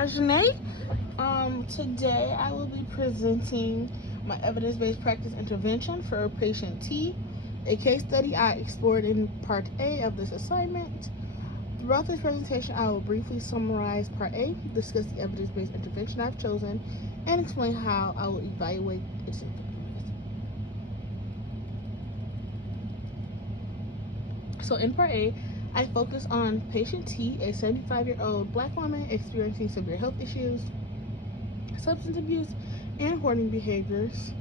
Ajane. Today I will be presenting my evidence-based practice intervention for patient T, a case study I explored in part A of this assignment. Throughout this presentation, I will briefly summarize part A, discuss the evidence-based intervention I've chosen, and explain how I will evaluate its effectiveness. So in part A, I focus on patient T, a 75-year-old Black woman experiencing severe health issues, substance abuse, and hoarding behaviors.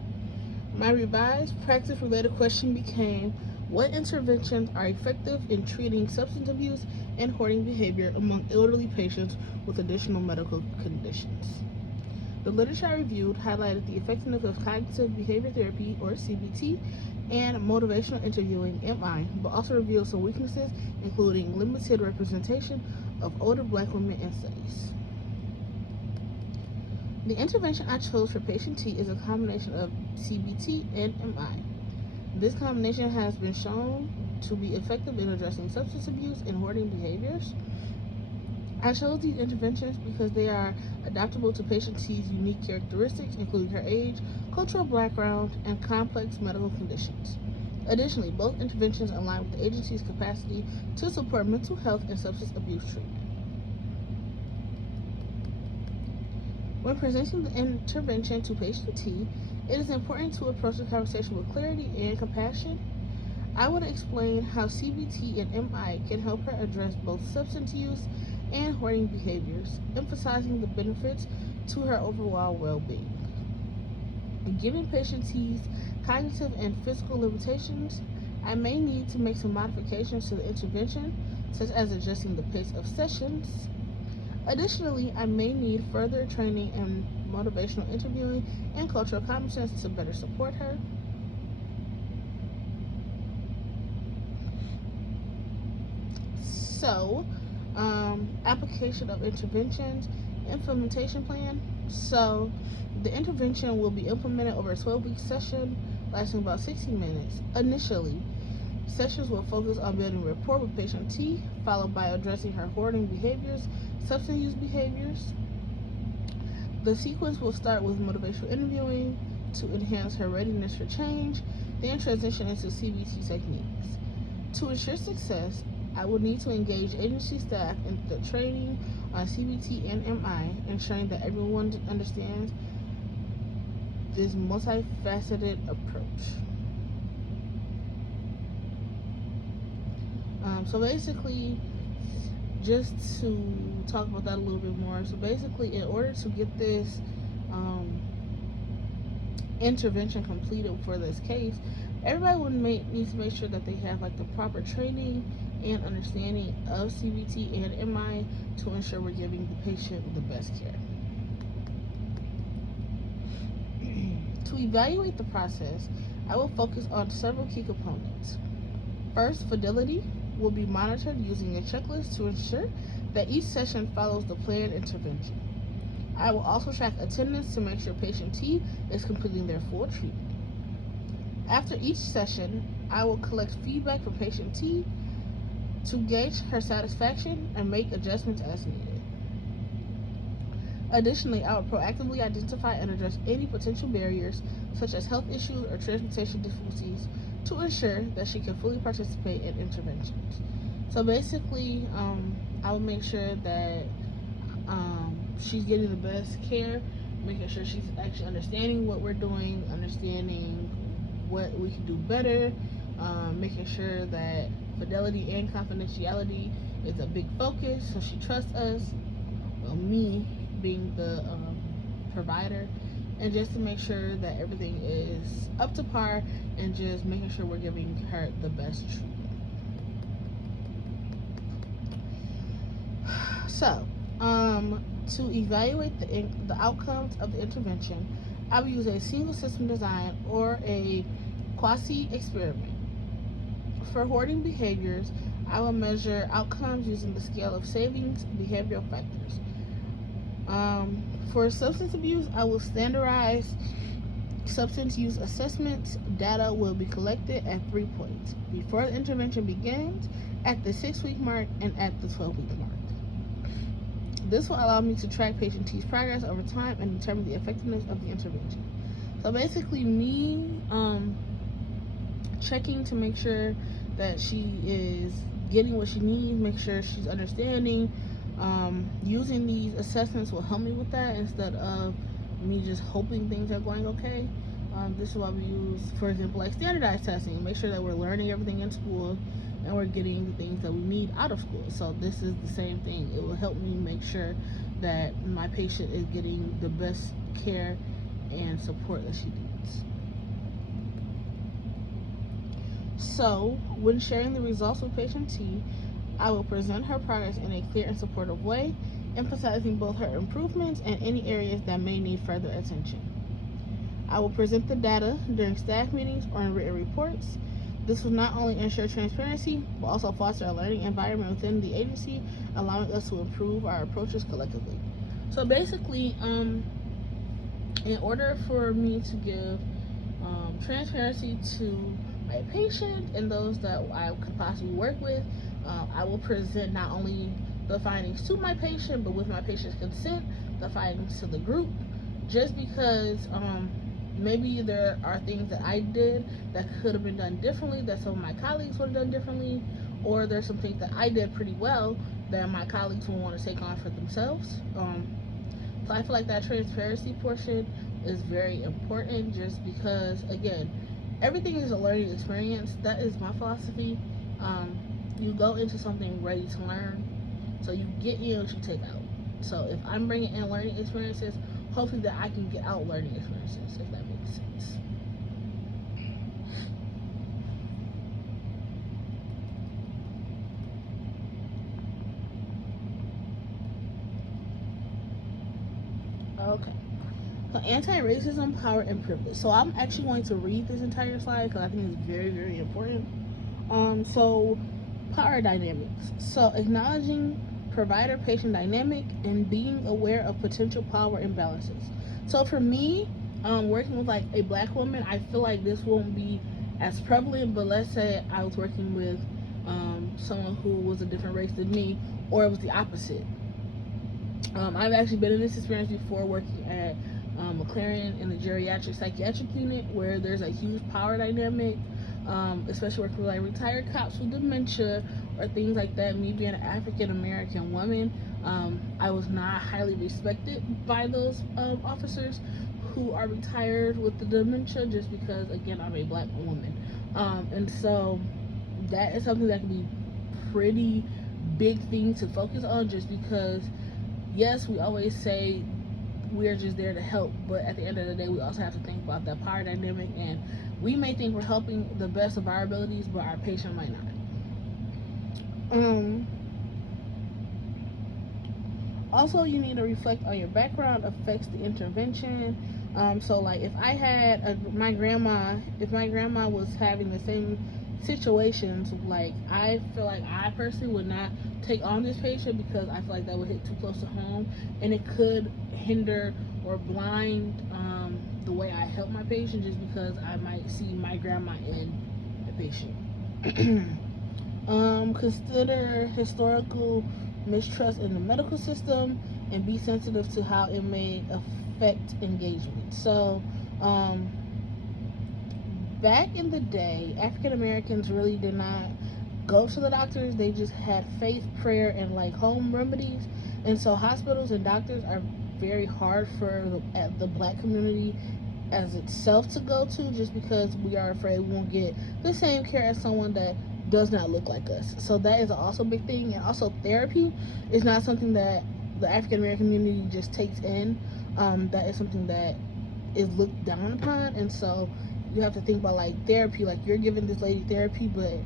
My revised practice-related question became, what interventions are effective in treating substance abuse and hoarding behavior among elderly patients with additional medical conditions? The literature I reviewed highlighted the effectiveness of cognitive behavior therapy, or CBT, and motivational interviewing, MI, but also revealed some weaknesses, including limited representation of older Black women in studies. The intervention I chose for patient T is a combination of CBT and MI. This combination has been shown to be effective in addressing substance abuse and hoarding behaviors. I chose these interventions because they are adaptable to patient T's unique characteristics, including her age, cultural background, and complex medical conditions. Additionally, both interventions align with the agency's capacity to support mental health and substance abuse treatment. When presenting the intervention to patient T, it is important to approach the conversation with clarity and compassion. I would explain how CBT and MI can help her address both substance use and hoarding behaviors, emphasizing the benefits to her overall well-being. Given patient T's cognitive and physical limitations, I may need to make some modifications to the intervention, such as adjusting the pace of sessions. Additionally, I may need further training in motivational interviewing and cultural competence to better support her. So, application of interventions, implementation plan. So, the intervention will be implemented over a 12-week session lasting about 60 minutes. Initially, sessions will focus on building rapport with patient T, followed by addressing her hoarding behaviors, substance use behaviors. The sequence will start with motivational interviewing to enhance her readiness for change, then transition into CBT techniques. To ensure success, I will need to engage agency staff in the training on CBT and MI, ensuring that everyone understands this multifaceted approach. So basically, just to talk about that a little bit more, so basically in order to get this intervention completed for this case, everybody would need to make sure that they have like the proper training and understanding of CBT and MI to ensure we're giving the patient the best care. To evaluate the process, I will focus on several key components. First, fidelity will be monitored using a checklist to ensure that each session follows the planned intervention. I will also track attendance to make sure patient T is completing their full treatment. After each session, I will collect feedback from patient T to gauge her satisfaction and make adjustments as needed. Additionally, I will proactively identify and address any potential barriers, such as health issues or transportation difficulties, to ensure that she can fully participate in interventions. So basically, I will make sure that she's getting the best care, making sure she's actually understanding what we're doing, understanding what we can do better, making sure that fidelity and confidentiality is a big focus, so she trusts us, well, me being the provider, and just to make sure that everything is up to par and just making sure we're giving her the best treatment. So, to evaluate the outcomes of the intervention, I will use a single system design or a quasi-experiment. For hoarding behaviors, I will measure outcomes using the scale of savings behavioral factors. For substance abuse, I will standardize substance use assessments. Data will be collected at 3 points: before the intervention begins, at the 6-week mark, and at the 12-week mark. this will allow me to track patient T's progress over time and determine the effectiveness of the intervention. So basically, me checking to make sure that she is getting what she needs, make sure she's understanding. Using these assessments will help me with that instead of me just hoping things are going okay. This is why we use, for example, like standardized testing. Make sure that we're learning everything in school and we're getting the things that we need out of school. So this is the same thing. It will help me make sure that my patient is getting the best care and support that she needs. So when sharing the results with patient T, I will present her progress in a clear and supportive way, emphasizing both her improvements and any areas that may need further attention. I will present the data during staff meetings or in written reports. This will not only ensure transparency, but also foster a learning environment within the agency, allowing us to improve our approaches collectively. So basically, in order for me to give transparency to my patient and those that I could possibly work with, I will present not only the findings to my patient, but with my patient's consent, the findings to the group, just because maybe there are things that I did that could have been done differently, that some of my colleagues would have done differently, or there's some things that I did pretty well that my colleagues will want to take on for themselves. So I feel like that transparency portion is very important, just because, again, everything is a learning experience. That is my philosophy. You go into something ready to learn, so you get in what you take out. So if I'm bringing in learning experiences, hopefully that I can get out learning experiences, if that makes sense. Okay. So anti-racism, power, and privilege. So I'm actually going to read this entire slide because I think it's very, very important. So power dynamics. So acknowledging provider-patient dynamic and being aware of potential power imbalances. So for me, working with like a black woman, I feel like this won't be as prevalent, but let's say I was working with someone who was a different race than me, or it was the opposite. I've actually been in this experience before, working at McLaren in the geriatric psychiatric unit, where there's a huge power dynamic, especially working with like retired cops with dementia or things like that. Me being an African American woman, I was not highly respected by those officers who are retired with the dementia, just because, again, I'm a black woman. And so that is something that can be pretty big thing to focus on, just because, yes, we always say we're just there to help, but at the end of the day, we also have to think about that power dynamic, and we may think we're helping the best of our abilities, but our patient might not. Also, you need to reflect on your background affects the intervention. So like if I had my grandma, if my grandma was having the same situations, like I feel like I personally would not take on this patient, because I feel like that would hit too close to home, and it could hinder or blind the way I help my patient, just because I might see my grandma in the patient. Consider historical mistrust in the medical system and be sensitive to how it may affect engagement. So back in the day, African Americans really did not go to the doctors. They just had faith, prayer, and like home remedies. And so hospitals and doctors are very hard for the black community as itself to go to, just because we are afraid we won't get the same care as someone that does not look like us. So that is also a big thing. And also therapy is not something that the African American community just takes in. That is something that is looked down upon. And so you have to think about like therapy, like you're giving this lady therapy, but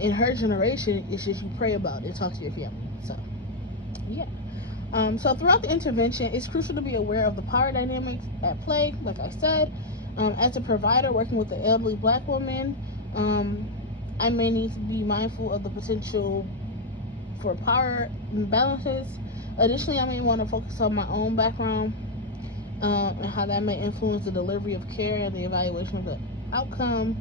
in her generation, it's just you pray about it and talk to your family. So yeah. So throughout the intervention, it's crucial to be aware of the power dynamics at play, like I said. As a provider working with an elderly black woman, I may need to be mindful of the potential for power imbalances. Additionally, I may want to focus on my own background and how that may influence the delivery of care and the evaluation of the outcome.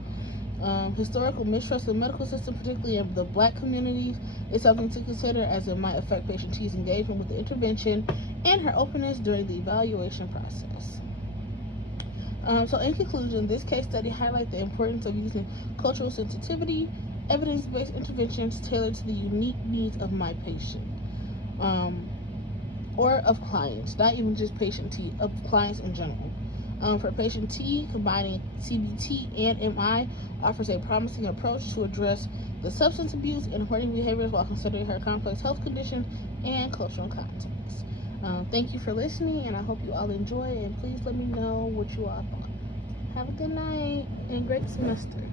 Historical mistrust of the medical system, particularly in the Black communities, is something to consider as it might affect patient T's engagement with the intervention and her openness during the evaluation process. So in conclusion, this case study highlights the importance of using cultural sensitivity, evidence-based interventions tailored to the unique needs of my patient, or of clients, not even just patient T, of clients in general. For patient T, combining CBT and MI offers a promising approach to address the substance abuse and hoarding behaviors while considering her complex health condition and cultural context. Thank you for listening, and I hope you all enjoy, and please let me know what you all thought. Have a good night and great semester.